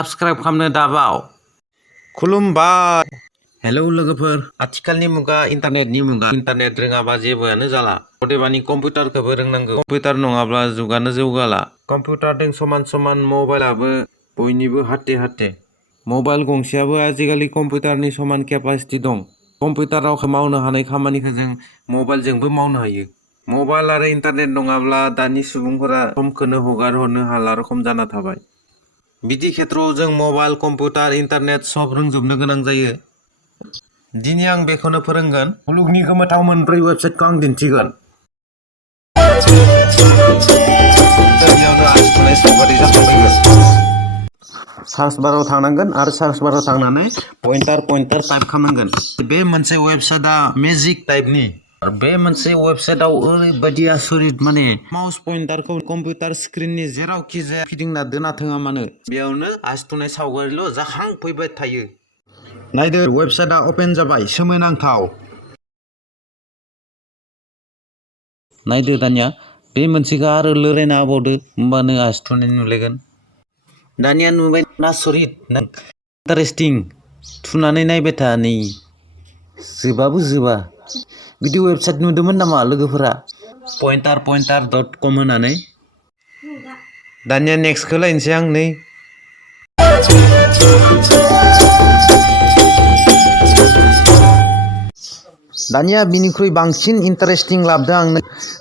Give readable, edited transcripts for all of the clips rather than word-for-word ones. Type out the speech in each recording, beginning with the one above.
Subscribe खालामनो दाबाव। खुलुमबाय। हेलौ लोगोफोर, आथिखालनि मुगा इन्टारनेटनि मुगा। इन्टारनेट रोङाबा जेबोआनो जाला। अदेबानि कम्पिउटारखौबो रोंनांगौ। कम्पिउटार नङाब्ला जुगानो जौगाला। कम्पिउटारजों समान समान मबाइलाबो बयनिबो हाथे हाथे। मबाइल गंसेयाबो आजिखालि कम्पिउटारनि समान केपासिटि दं। कम्पिउटाराव मावनो हानाय खामानिखौ जों मबाइलजोंबो मावनो हायो। मबाइल आरो इन्टारनेट नङाब्ला दानि सुबुंफोरा समखौनो हगार हरनो हाला रखम जाना थाबाय। बिदि खेत्रआव जों मबाइल, कम्पिउटार, इन्टारनेट सब रोंजोबनो गोनां जायो। दिनै आं बेखौनो फोरोंगोन। मुलुगनि गोमोथाव मोनब्रै वेबसाइटखौ आं दिन्थिगोन। सार्च बाराव थांनांगोन आरो सार्च बाराव थांनानै पइन्टार टाइप खालामनांगोन। बे मोनसे वेबसाइटआ मेजिक टाइपनि। बे मोनसे वेबसाइटआव ओरैबायदि आसरित माने माउस पइन्टारखौ कम्पिउटार स्क्रिननि जेरावखि जाया फिदिंना दोनाथोङा मानो बेयावनो आसथुनाय सावगारिल' जाखांफैबाय थायो। नायदो, वेबसाइटआ अपेन जाबाय। सोमोनांथाव। नायदो दानिया बे मोनसेखौ आरो लोरायना होबावदो, होमबानो आसथुनाय नुलायगोन। दानिया नुबाय आसरित इन्टारेस्टिं। थुनानै नायबाय था, नै जोबाबो जोबा। बिदि वेबसाइट नुदोंमोन नामा लोगोफोरा? pointar.com होनानै। दानिया नेक्स्टखौ लायनोसै आं। नै दानिया बिनिख्रुइ बांसिन इन्टारेस्टिं लाबोदों आं।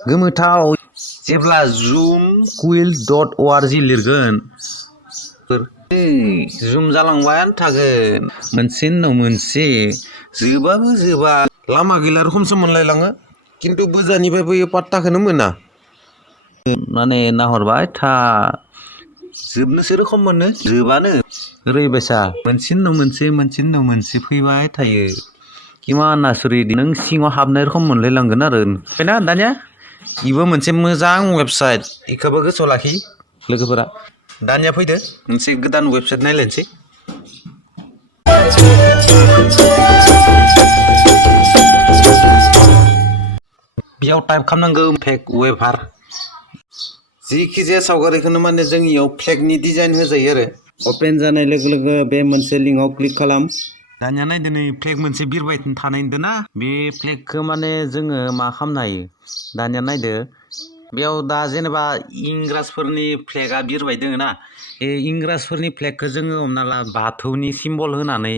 गोमोथाव। जेब्ला zoomquill.org लिरगोन, जुम जालांबायानो थागोन मोनसे उनाव मोनसे। जोबाबो जोबा, लामा गैला रखमसो मोनलायलाङो। खिन्थु गोजाननिफ्राय फैयो पात्ताखौनो मोना। माने नाहरबाय था, जोबनोसो रखम मोनो, जोबानो। ओरैबायसा मोनसे उनाव मोनसे फैबाय थायो। किमान आसरित, नों सिङाव हाबनाय रखम मोनलायलांगोन आरो। ओमफ्रायना दानिया बेबो मोनसे मोजां वेबसाइट। बेखौबो गोसोआव लाखि लोगोफोरा। दानिया फैदो मोनसे गोदान वेबसाइट नायलायनोसै। बेयाव टाइप खालामनांगौ फेक वेभार। जिखि जाया सावगारिखौनो माने जों इयाव फ्लेगनि डिजाइन होजायो आरो। अपेन जानाय लोगो लोगो बे मोनसे लिंकआव क्लिक खालाम। दानिया नायदो, नै फ्लेग मोनसे बिरबाय थानाय नुदों ना? बे फ्लेगखौ माने जोङो मा खालामनो हायो? दानिया नायदो, बेयाव दा जेनेबा इंराजफोरनि फ्लेगआ बिरबाय दोङो ना? बे इंराजफोरनि फ्लेगखौ जोङो हमना ला बाथौनि सिम्बल होनानै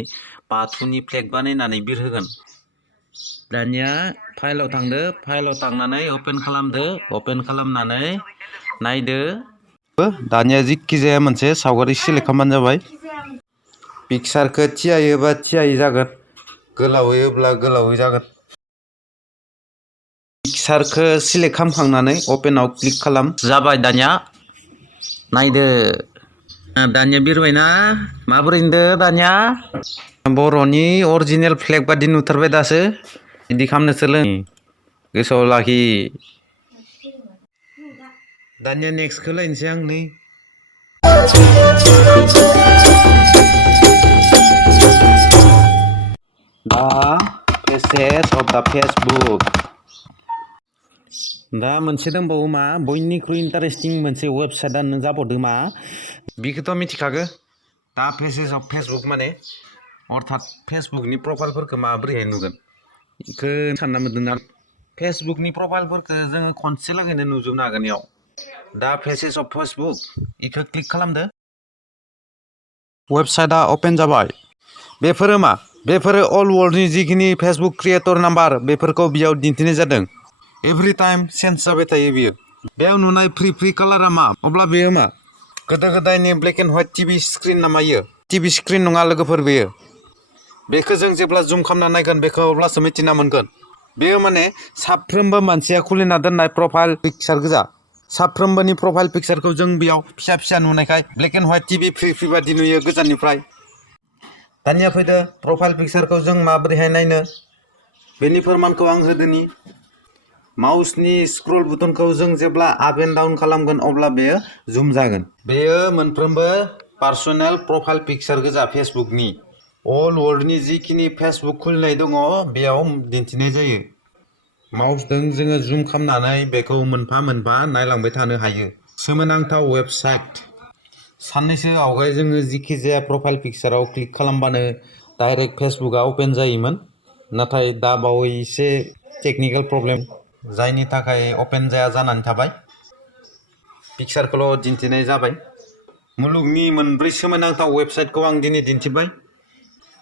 बाथौनि फ्लेग बानायनानै बिरहोगोन। दानिया फाइलाव थांदो, फाइलाव थांनानै अपेन खालामदो, अपेन खालामनानै नायदो। दानिया जिखि जाया मोनसे सावगारि सिलेक्ट खालामबानो जाबाय। पिक्सारखौ थियायोबा थियायै जागोन, गोलावैयोब्ला गोलावै जागोन। पिक्सारखौ सिलेक्ट खालामखांनानै अपेनाव क्लिक खालाम। जाबाय दानिया। नायदो, दानिया बिरबायना? माबोरै नुदो दानिया? बर'नि अरिजिनेल फ्लेग बादि नुथारबाय दासो। बिदि खालामनो सोलों, गोसोआव लाखि। दानिया नेक्स्टखौ लायनोसै आं। नै दा पेजेस अफ दा फेसबुक। दा मोनसे दंबावो मा, बयनिख्रुइ इन्टारेस्टिं मोनसे वेबसाइटआनो जाबावदो मा? बेखौथ' मिथिखागो। दा पेजेस अफ फेसबुक माने अर्थात फेसबुकनि प्रफाइलफोरखौ माबोरैहाय नुगोन बेखौ सानना मोनदों ना? फेसबुकनि प्रफाइलफोरखौ जोङो खनसे लागैनो नुजोबनो हागोन इयाव। दा पेजेस अफ फेसबुक बेखौ क्लिक खालामदो। वेबसाइटआ अपेन जाबाय। बेफोरो मा? बेफोरो अल वर्ल्डनि जिखिनि फेसबुक क्रिएटर नाम्बार बेफोरखौ बेयाव दिन्थिनाय जादों। एभ्रि टाइम चेन्ज जाबाय थायो बियो। बेयाव नुनाय फ्रि कालारा मा? अब्ला बेयो मा? गोदो गोदायनि black and white TV screen नामा इयो? टिभि स्क्रिन नङा लोगोफोर बेयो। बेखौ जों जेब्ला जुम खालामना नायगोन बेखौ अब्लासो मिथिना मोनगोन। बेयो माने साफ्रोमबो मानसिया खुलिना दोननाय प्रफाइल पिक्सार गोजा। साफ्रोमबोनि प्रफाइल पिक्सारखौ जों बेयाव फिसा फिसा नुनायखाय black and white TV free बादि नुयो गोजाननिफ्राय। दानिया फैदो, प्रफाइल पिक्सारखौ जों माबोरैहाय नायनो बेनि फोरमानखौ आं होदोनि। माउसनि स्क्रल बुटनखौ जों जेब्ला आप एन्ड डाउन खालामगोन अब्ला बेयो जुम जागोन। बेयो मोनफ्रोमबो पार्सनेल प्रफाइल पिक्सार गोजा फेसबुकनि। अल वर्ल्डनि जिखिनि फेसबुक खुलिनाय दङ बेयाव दिन्थिनाय जायो। माउसजों जोङो जुम खालामनानै बेखौ मोनफा मोनफा नायलांबाय थानो हायो। सोमोनांथाव वेबसाइट। साननैसो आवगाय जोङो जिखि जाया प्रफाइल पिक्चाराव क्लिक खालामबानो डाइरेक्ट फेसबुकआ अपेन जायोमोन नाथाय दा बावै एसे टेकनिकेल प्रब्लेम जायनि थाखाय अपेन जाया जानानै थाबाय पिक्चारखौल' दिन्थिनाय जाबाय मुलुगनि मोनब्रै सोमोनांथाव वेबसाइटखौ आं दिनै दिन्थिबाय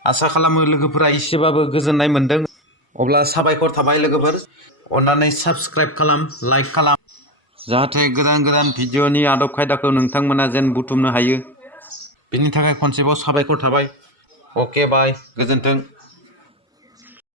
आसा खालामो लोगोफोरा एसेबाबो गोजोननाय मोन्दों अब्ला साबायखर थाबाय लोगोफोर अन्नानै साबस्क्राइब खालाम लाइक खालाम जाहाथे गोदान गोदान भिडिअनि आदब खायदाखौ नोंथांमोना जेन बुथुमनो हायो बेनि थाखाय खनसेबाव साबायखर थाबाय अके बाय गोजोन्थों